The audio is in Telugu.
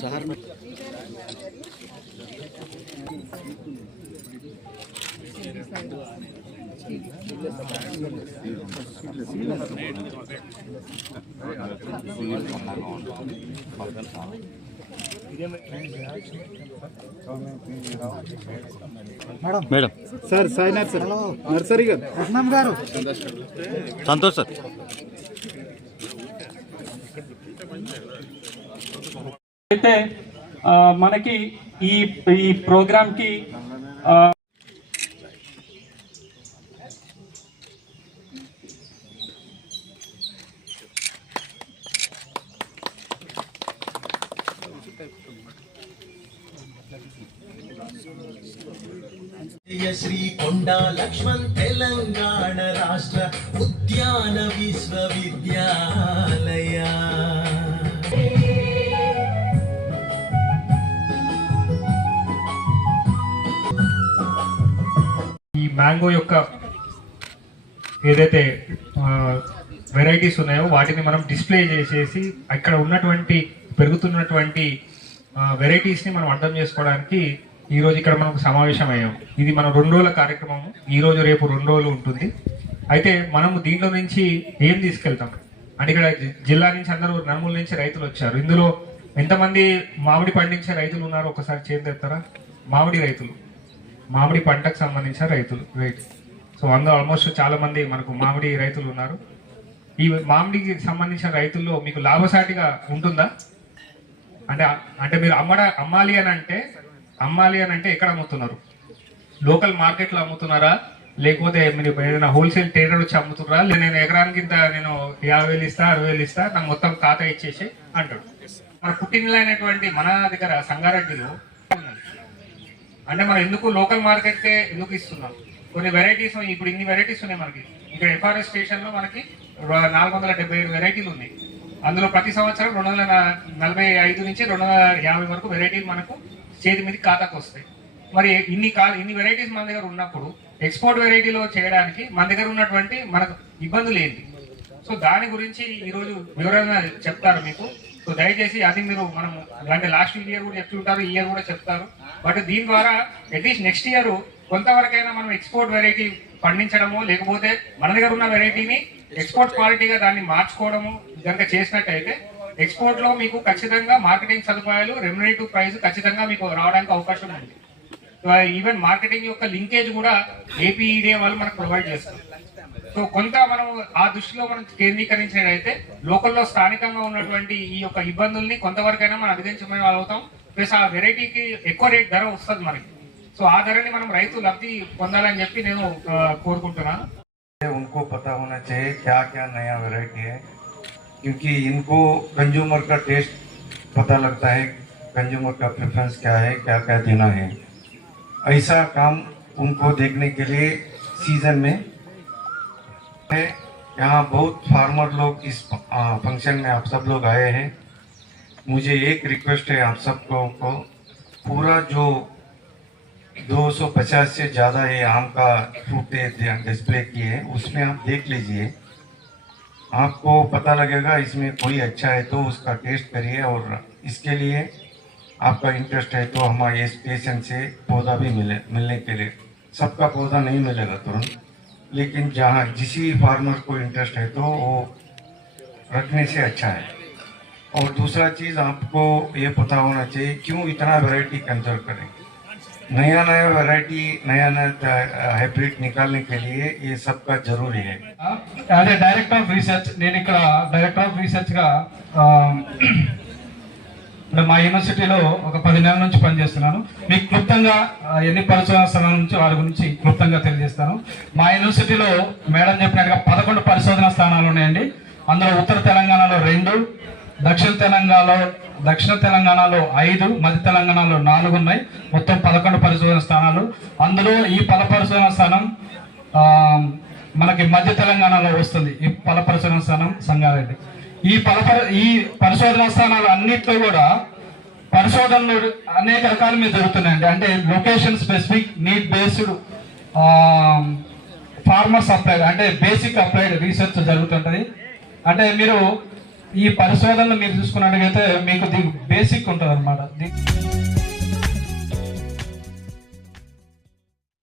शहर में madam sir Sai nursery nursery గారు కృష్ణం గారు సంతోష్ సార్ అయితే ఆ, మనకి ఈ ఈ ప్రోగ్రామ్కి శ్రీ కొండా లక్ష్మణ్ తెలంగాణ రాష్ట్ర ఉద్యాన విశ్వవిద్యాలయ. మ్యాంగో యొక్క ఏదైతే వెరైటీస్ ఉన్నాయో వాటిని మనం డిస్ప్లే చేసేసి అక్కడ ఉన్నటువంటి పెరుగుతున్నటువంటి వెరైటీస్ని మనం అర్థం చేసుకోవడానికి ఈరోజు ఇక్కడ మనకు సమావేశం అయ్యాం ఇది మన రెండు రోజుల కార్యక్రమం. ఈరోజు రేపు రెండు రోజులు ఉంటుంది. అయితే మనము దీంట్లో నుంచి ఏం తీసుకెళ్తాం? అంటే ఇక్కడ జిల్లా నుంచి అందరూ నలుమూల నుంచి రైతులు వచ్చారు. ఇందులో ఎంతమంది మామిడి పండించే రైతులు ఉన్నారో ఒకసారి చేద్దెత్తారా మామిడి రైతులు. మామిడి పంటకు సంబంధించిన రైతులు రైట్ సో అందులో ఆల్మోస్ట్ చాలా మంది మనకు మామిడి రైతులు ఉన్నారు. ఈ మామిడికి సంబంధించిన రైతుల్లో మీకు లాభసాటిగా ఉంటుందా? అంటే అంటే మీరు అమ్మడ అమ్మాలి అని అంటే అమ్మాలి అని అంటే ఎక్కడ అమ్ముతున్నారు? లోకల్ మార్కెట్లో అమ్ముతున్నారా? లేకపోతే మీరు ఏదైనా హోల్సేల్ ట్రేడర్ వచ్చి అమ్ముతున్నారా? లేదా నేను ఎకరానికి ఇంత నేను యాభై వేలు ఇస్తా అరవై వేలు ఇస్తా నాకు మొత్తం ఖాతా ఇచ్చేసి అంటాడు. మన పుట్టినలైనటువంటి మన దగ్గర సంగారెడ్డిలో అంటే మనం ఎందుకు లోకల్ మార్కెట్కే ఎందుకు ఇస్తున్నాం? కొన్ని వెరైటీస్ ఇప్పుడు ఇన్ని వెరైటీస్ ఉన్నాయి మనకి. ఇక్కడ ఎఫ్ఆర్ఎస్లో మనకి నాలుగు వందల డెబ్బై ఏడు వెరైటీలు ఉన్నాయి. అందులో ప్రతి సంవత్సరం రెండు వందల నలభై ఐదు నుంచి రెండు వందల యాభై వరకు వెరైటీలు మనకు చేతి మీద ఖాతాకు వస్తాయి. మరి ఇన్ని కా ఇన్ని వెరైటీస్ మన దగ్గర ఉన్నప్పుడు ఎక్స్పోర్ట్ వెరైటీలో చేయడానికి మన దగ్గర ఉన్నటువంటి మనకు ఇబ్బందులు ఏంటి? సో దాని గురించి ఈరోజు వివరంగా చెప్తారు మీకు. సో దయచేసి అది మీరు మనం అంటే లాస్ట్ ఇయర్ కూడా చెప్తుంటారు ఈ ఇయర్ కూడా చెప్తారు. బట్ దీని ద్వారా అట్లీస్ట్ నెక్స్ట్ ఇయర్ కొంతవరకైనా మనం ఎక్స్పోర్ట్ వెరైటీ పండించడము లేకపోతే మన దగ్గర ఉన్న వెరైటీని ఎక్స్పోర్ట్ క్వాలిటీగా దాన్ని మార్చుకోవడము కనుక చేసినట్టయితే ఎక్స్పోర్ట్లో మీకు ఖచ్చితంగా మార్కెటింగ్ సదుపాయాలు రెమ్యునేటివ్ ప్రైస్ ఖచ్చితంగా మీకు రావడానికి అవకాశం ఉంది. ఈవెన్ మార్కెటింగ్ యొక్క లింకేజ్ కూడా ఏపీఈడే వాళ్ళు మనకు ప్రొవైడ్ చేస్తారు సో కొంత మనం ఆ దృష్టిలో మనం కేంద్రీకరించినట్టయితే లోకల్లో స్థానికంగా ఉన్నటువంటి ఈ యొక్క ఇబ్బందుల్ని కొంతవరకైనా మనం అధిగమించమని అవుతాం ప్లస్ ఆ వెరైటీకి ఎక్కువ రేట్ ధర వస్తుంది మనకి సో ఆ ధరని మనం రైతు లబ్ధి పొందాలని చెప్పి నేను ఆ, కోరుకుంటున్నాను उनको पता होना चाहिए क्या क्या नया वैरायटी है क्योंकि इनको कंज्यूमर का टेस्ट पता लगता है कंज्यूमर का प्रेफरेंस क्या है क्या क्या देना है ऐसा काम उनको देखने के लिए सीज़न में है। यहाँ बहुत फार्मर लोग इस फ़ंक्शन में आप सब लोग आए हैं। मुझे एक रिक्वेस्ट है आप सब लोगों को पूरा जो 250 से ज़्यादा ये आम का फ्रूट डिस्प्ले किए हैं, उसमें आप देख लीजिए। आपको पता लगेगा इसमें कोई अच्छा है तो उसका टेस्ट करिए और इसके लिए आपका इंटरेस्ट है तो हमारे स्टेशन से पौधा भी मिले, मिलने के लिए। सबका पौधा नहीं मिलेगा तुरंत, लेकिन जहाँ जिस फार्मर को इंटरेस्ट है तो वो रखने से अच्छा है। और दूसरा चीज़ आपको ये पता होना चाहिए, क्यों इतना वैरायटी कंजर्व करें? नया नया वैरायटी नया नया हाइब्रिड निकालने के लिए ये सबका ज़रूरी है। Director of research director of research का మా యూనివర్సిటీలో ఒక పది నెలల నుంచి పనిచేస్తున్నాను. మీకు క్లుప్తంగా ఎన్ని పరిశోధన స్థలాల నుంచి వారి గురించి క్లుప్తంగా తెలియజేస్తాను. మా యూనివర్సిటీలో మేడం చెప్పినట్టుగా పదకొండు పరిశోధన స్థానాలు ఉన్నాయండి. అందులో ఉత్తర తెలంగాణలో రెండు దక్షిణ తెలంగాణలో దక్షిణ తెలంగాణలో ఐదు మధ్య తెలంగాణలో నాలుగు ఉన్నాయి. మొత్తం పదకొండు పరిశోధన స్థానాలు. అందులో ఈ పద పరిశోధన స్థానం మనకి మధ్య తెలంగాణలో వస్తుంది. ఈ పల పరిశోధన స్థానం సంగారెడ్డి. ఈ పల ఈ పరిశోధన స్థానాలు అన్నిట్లో కూడా పరిశోధనలు అనేక రకాల మీద జరుగుతున్నాయండి. అంటే location specific need based farmers applied అంటే బేసిక్ అప్లైడ్ రీసెర్చ్ జరుగుతుంటుంది. అంటే మీరు ఈ పరిశోధనలు మీరు చూసుకున్నట్టుగైతే మీకు బేసిక్ ఉంటుంది అనమాట